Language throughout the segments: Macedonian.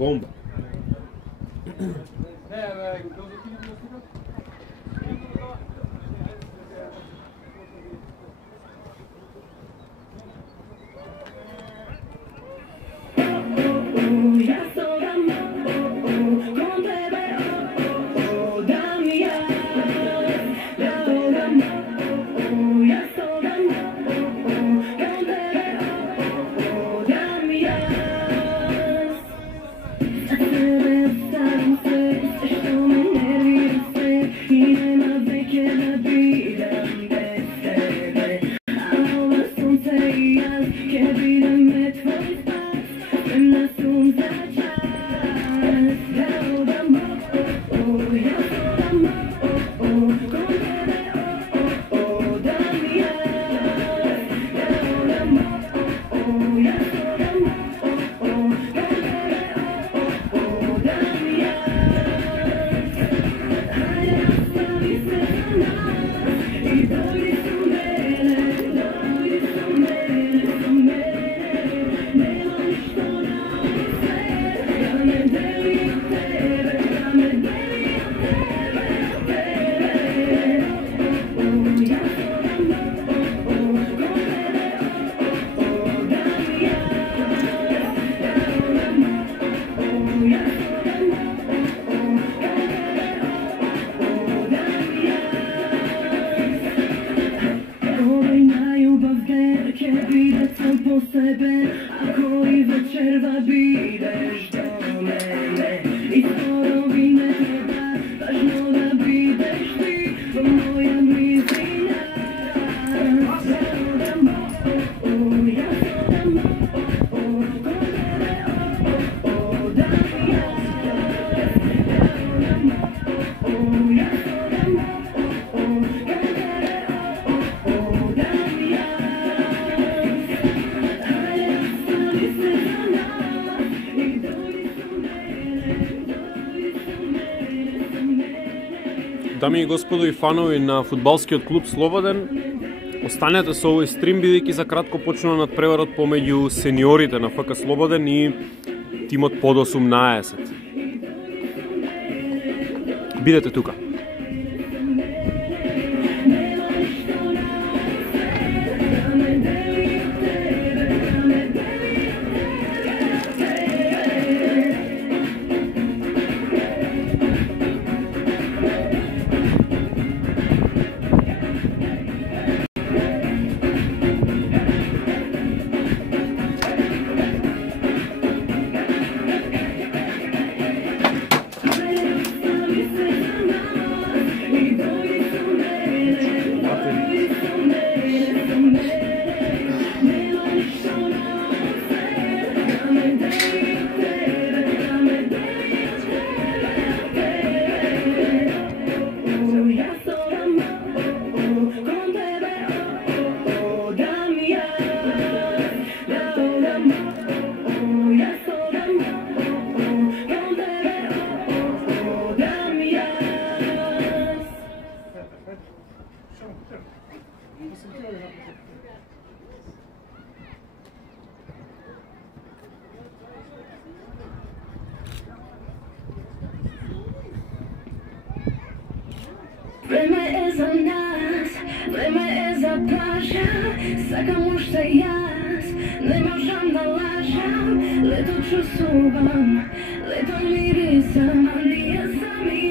Bomba. ideš do mene i skoro mi ne treba važno da ideš ti do moja blizina. Zodam, ja zodam, ko tebe, dam ja. Zodam, ja zodam, ko tebe, dam ja. Дами и господи и фанови на фудбалскиот клуб Слободен, останете со овој стрим бидејќи за кратко почнува надпреварот помеѓу сениорите на ФК Слободен и тимот под 18. Бидете тука. Vreme je za nas, vreme je za plaža, sakam уште јас, не можам да лажам, лето чувствувам, лето мирисам, а ние сами.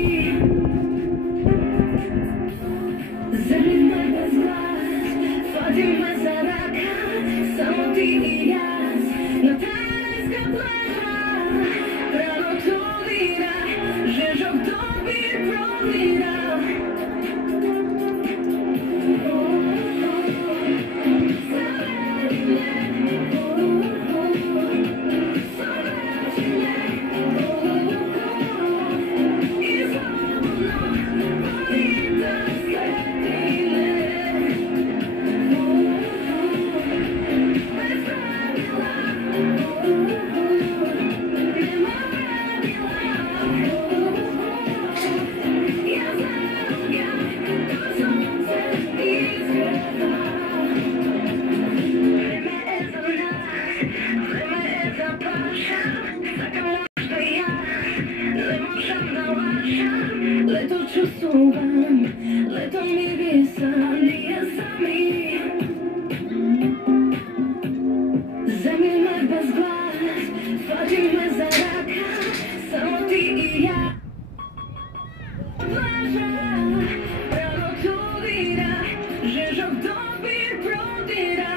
Земли ме без глас, фати ме за рака, само ти и јас, на тајска плажа, рано тулира, жежок добир продира. Лето чувствувам, лето мирисам, ние сами. Земли ме без глас, свади ме за рака, само ти и ја. Плажа, рано тулира, жежок добир продира.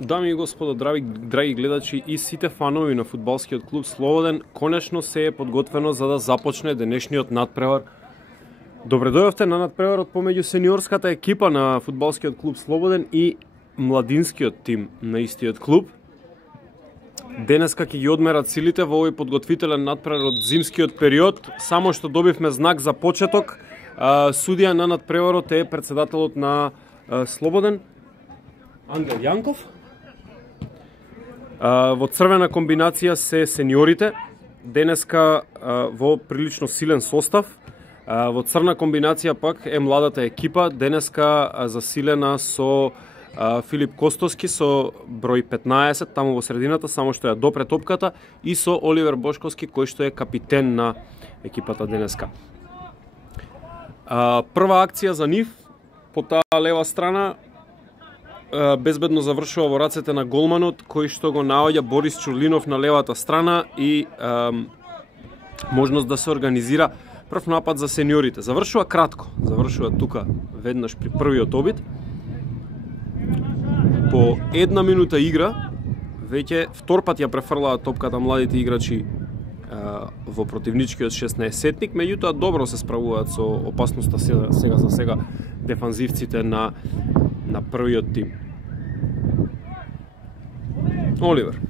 Дами и господа, драги гледачи и сите фанови на фудбалскиот клуб Слободен, конечно се е подготвено за да започне денешниот надпревар. Добре дојавте на надпреварот помеѓу сениорската екипа на фудбалскиот клуб Слободен и младинскиот тим на истиот клуб. Денеска ќе ги одмерат силите во овој подготвителен надпревар од зимскиот период. Само што добивме знак за почеток. Судија на надпреварот е претседателот на Слободен, Ангел Јанков. Во црвена комбинација се сениорите, денеска во прилично силен состав. Во црна комбинација пак е младата екипа, денеска засилена со Филип Костоски со број 15, таму во средината, само што ја допре топката, и со Оливер Бошковски, кој што е капитен на екипата денеска. Прва акција за нив по таа лева страна безбедно завршува во рацете на голманот, кој што го наоѓа Борис Чурлинов на левата страна и можност да се организира прв напад за сениорите. Завршува кратко, завршува тука веднаш при првиот обид. По една минута игра, веќе втор пат ја префрлаат топката младите играчи во противничкиот 16-сетник, меѓутоа добро се справуваат со опасноста сега дефанзивците на првиот тим. Оливер.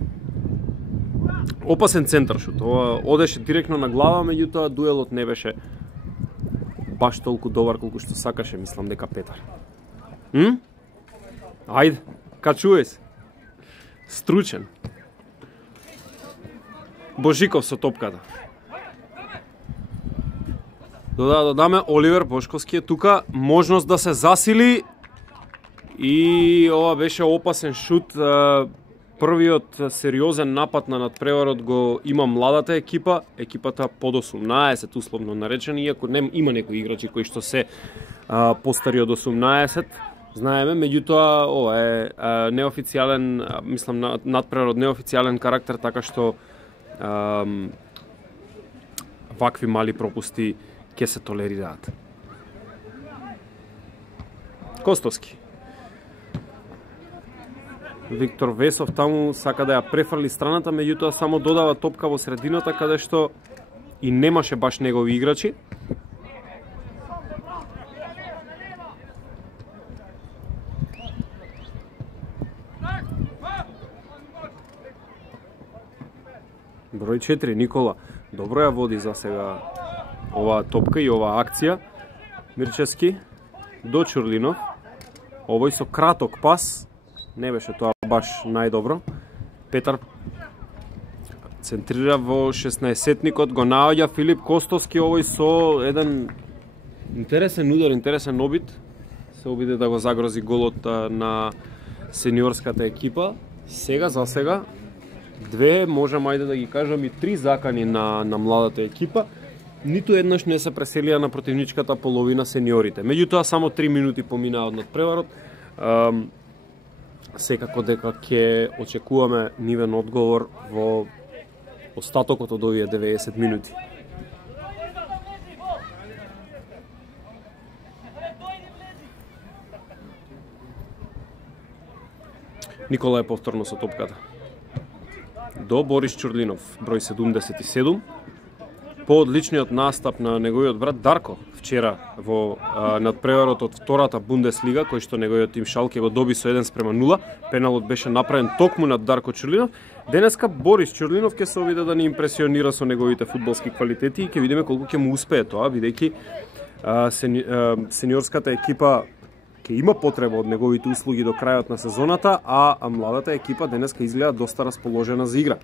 Опасен центаршут. Ова одеше директно на глава, меѓутоа дуелот не беше баш толку добар колку што сакаше, мислам дека Петар. Ајде, качувај се. Стручен. Божиков со топката. Додаме, Оливер Бошковски е тука, можност да се засили и ова беше опасен шут. Првиот сериозен напад на надпреварот го има младата екипа, екипата под 18 условно наречен, иако има некои играчи кои што се постари од 18, знаеме, меѓутоа ова е неофицијален, мислам надпреварот неофицијален карактер, така што вакви мали пропусти ќе се толерираат. Костовски. Виктор Весов таму сака да ја префрли страната, меѓутоа само додава топка во средината каде што и немаше баш негови играчи. Број 4 Никола добро ја води за сега оваа топка и оваа акција. Мирчевски до Чурлинов. Овој со краток пас, не беше тоа баш најдобро. Петар центрира во 16-никот, го наоѓа Филип Костовски, овој со еден интересен удар, интересен обид. Се обиде да го загрози голот на сениорската екипа. Сега за сега две, можам ајде да ги кажам и три закани на младата екипа. Ниту еднаш не се преселија на противничката половина сениорите. Меѓутоа само 3 минути поминаа од надпреварот. Секако дека ќе очекуваме нивен одговор во остатокот од овие 90 минути. Никола е повторно со топката. До Борис Чурлинов, број 77. По одличниот настап на неговиот брат Дарко вчера во надпреварот од втората Бундеслига, кој што неговиот тим Шалке го доби со 1:0. Пеналот беше направен токму над Дарко Чурлинов. Денеска Борис Чурлинов ќе се обиде да ни импресионира со неговите фудбалски квалитети и ќе видиме колку ќе му успее тоа, бидејќи сениорската екипа ќе има потреба од неговите услуги до крајот на сезоната, а младата екипа денеска изгледа доста расположена за игра.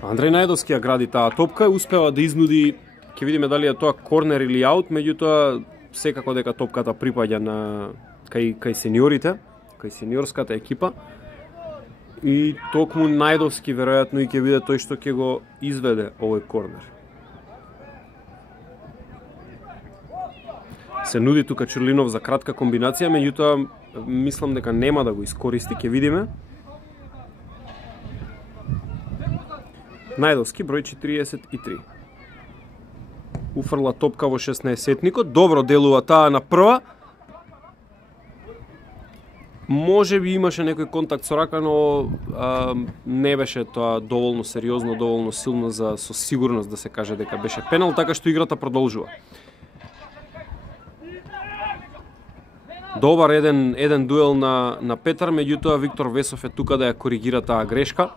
Андреј Најдовски ја гради таа топка и успева да изнуди, ќе видиме дали е тоа корнер или аут, меѓутоа секако дека топката припаѓа на кај сениорите, кај сениорската екипа. И токму Најдовски веројатно и ќе биде тој што ќе го изведе овој корнер. Се нуди тука Чурлинов за кратка комбинација, меѓутоа мислам дека нема да го искористи, ќе видиме. Најдовски, број 43. Уфрла топка во 16-никот, добро делува таа на прва. Може би имаше некој контакт со рака, но не беше тоа доволно сериозно, доволно силно за со сигурност да се каже дека беше пенал, така што играта продолжува. Добар еден дуел на Петар, меѓутоа Виктор Весов е тука да ја коригира таа грешка.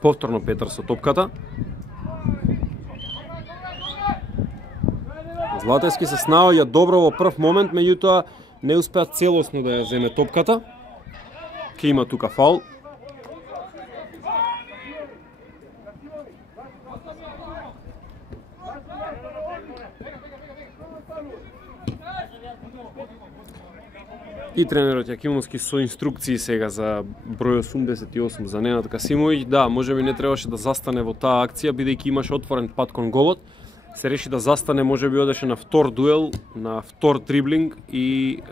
Повторно Петар со топката. Златевски се снаоѓа добро во прв момент, меѓутоа не успеа целосно да ја земе топката. Ке има тука фаул. И тренерот Јакимовски со инструкции сега за број 88 за Ненад Касимовиќ. Да, можеби не требаше да застане во таа акција, бидејќи имаше отворен пат кон голот. Се реши да застане, можеби одеше на втор дуел, на втор дриблинг и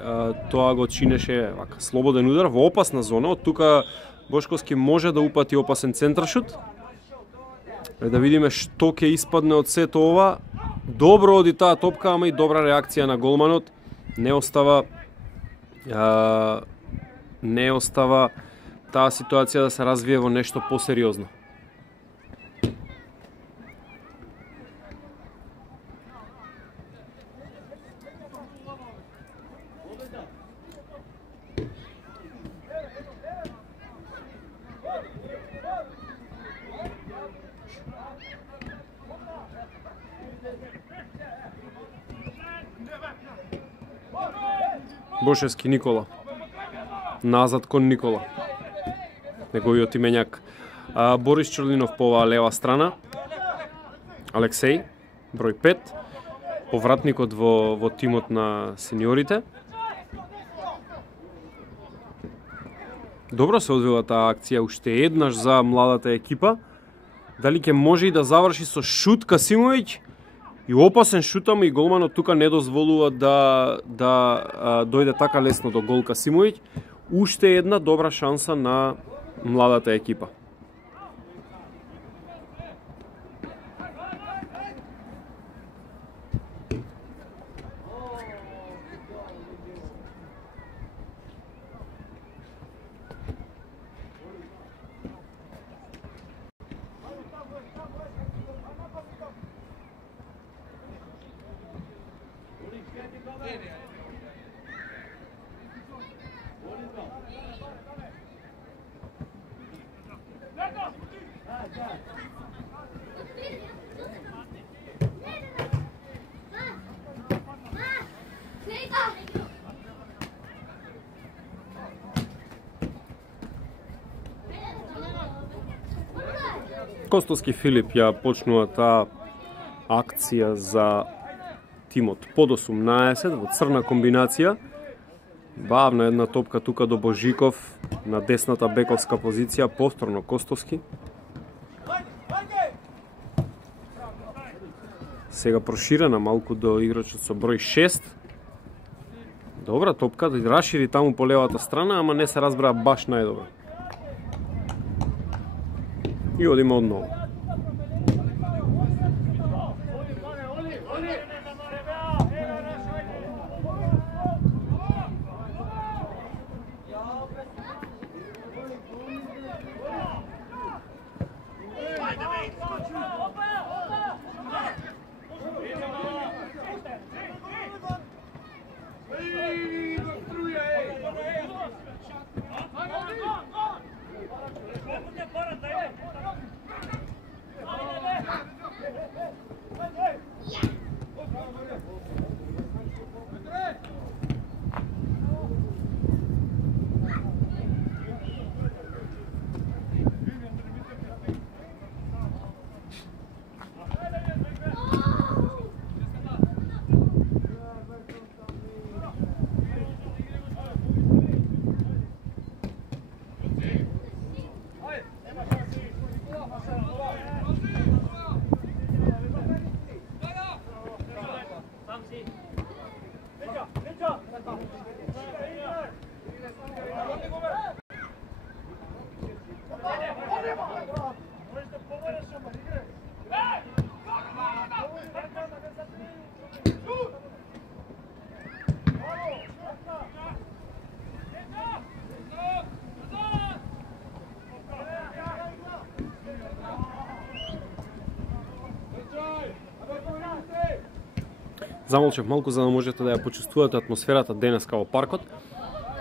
тоа го чинеше вака слободен удар во опасна зона. Од тука Бошковски може да упати опасен центаршут. Да видиме што ќе испадне од сето ова. Добро оди таа топка, ама и добра реакција на голманот. Не остава таа ситуација да се развие во нешто посериозно. Бошевски Никола. Назад кон Никола. Неговиот имењак. Борис Чурлинов по оваа лева страна. Алексеј, број 5. Повратникот во тимот на сениорите. Добро се одвива таа акција уште еднаш за младата екипа. Дали ќе може и да заврши со шут Касимовиќ? И опасен шут, ама и голманот тука не дозволува да дојде така лесно до гол Касимовиќ. Уште една добра шанса на младата екипа. Костовски Филип ја почнува таа акција за тимот под 18 во црна комбинација. Бавна една топка тука до Божиков на десната бековска позиција, повторно Костовски. Сега проширена малку до играчот со број 6. Добра топка, да рашири таму по левата страна, ама не се разбра баш најдобро. И одиме одново. Замолчав малку за да можете да ја почувствувате атмосферата денеска во паркот.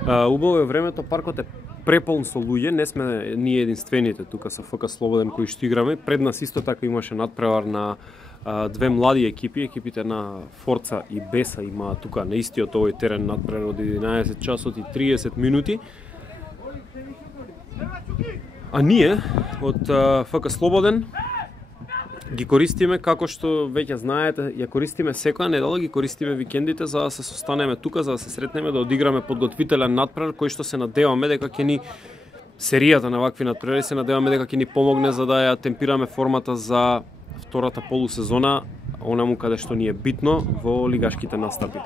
Убаво е времето, паркот е преполн со луѓе, не сме ние единствените тука со ФК Слободен кои што играме. Пред нас исто така имаше надпревар на две млади екипи, екипите на Форца и Беса има тука на истиот овој терен надпревар од 11 часот и 30 минути. А ние од ФК Слободен ги користиме, како што веќе знаете, ја користиме секоја недела, ги користиме викендите за да се состанеме тука, за да се сретнеме, да одиграме подготвителен надпревар кој што се надеваме дека ќе ни серијата на вакви надпревари се надеваме дека ќе ни помогне за да ја темпираме формата за втората полусезона, онаму каде што ни е битно во лигашките настапи.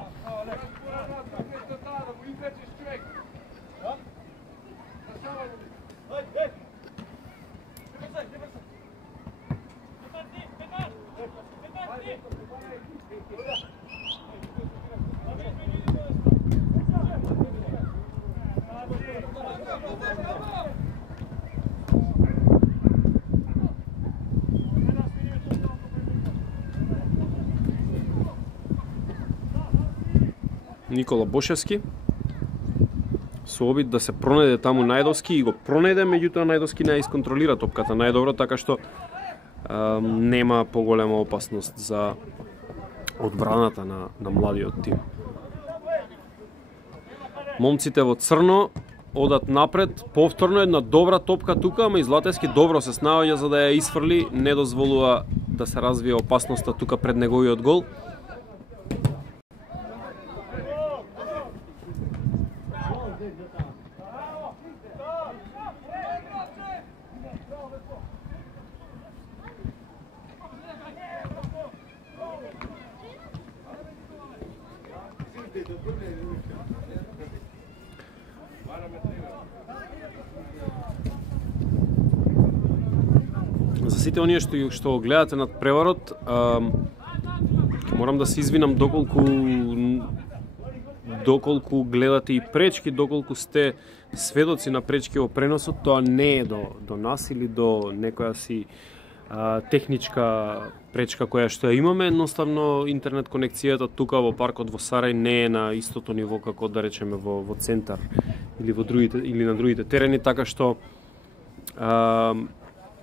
Никола Бошевски со обид да се пронајде таму Најдовски и го пронајде, меѓутоа Најдовски не ја исконтролира топката најдобро, така што нема поголема опасност за одбраната на младиот тим. Момците во црно одат напред, повторно една добра топка тука, ама и Златевски добро се снаоѓа за да ја исфрли, не дозволува да се развие опасноста тука пред неговиот гол. За сите оние што гледате над преварот, морам да се извинам доколку гледате и пречки, доколку сте сведоци на пречки во преносот, тоа не е до нас или до некоја си техничка пречка која што ја имаме, едноставно интернет конекцијата тука во паркот во Сарај не е на истото ниво како да речеме во центар или на другите терени, така што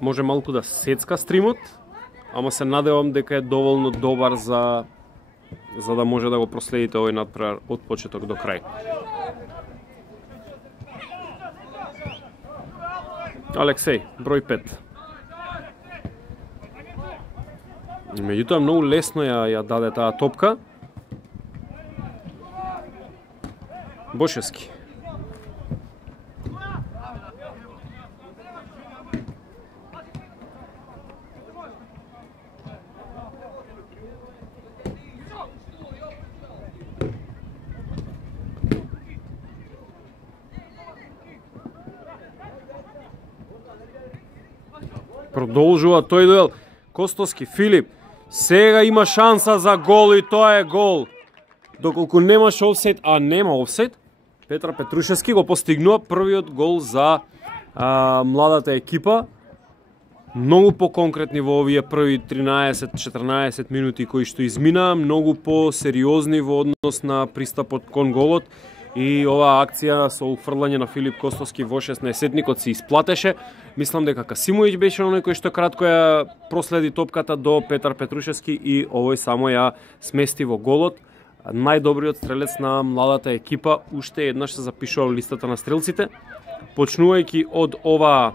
може малку да сецка стримот, ама се надевам дека е доволно добар за да може да го проследите овој надпревар од почеток до крај. Алексеј, број 5. Меѓутоа многу лесно ја даде таа топка. Бошевски. Продолжува тој дуел. Костовски, Филип. Сега има шанса за гол и тоа е гол. Доколку немаш офсайд, а нема офсайд, Петар Петрушевски го постигнува првиот гол за младата екипа. Многу по-конкретни во овие први 13-14 минути кои што измина, многу по-сериозни во однос на пристапот кон голот. И оваа акција со уфрлање на Филип Костовски во 16-тникот се исплатеше. Мислам дека Касимовиќ беше оној кој што кратко ја проследи топката до Петар Петрушевски и овој само ја смести во голот. Најдобриот стрелец на младата екипа уште еднаш се запишува во листата на стрелците. Почнувајќи од оваа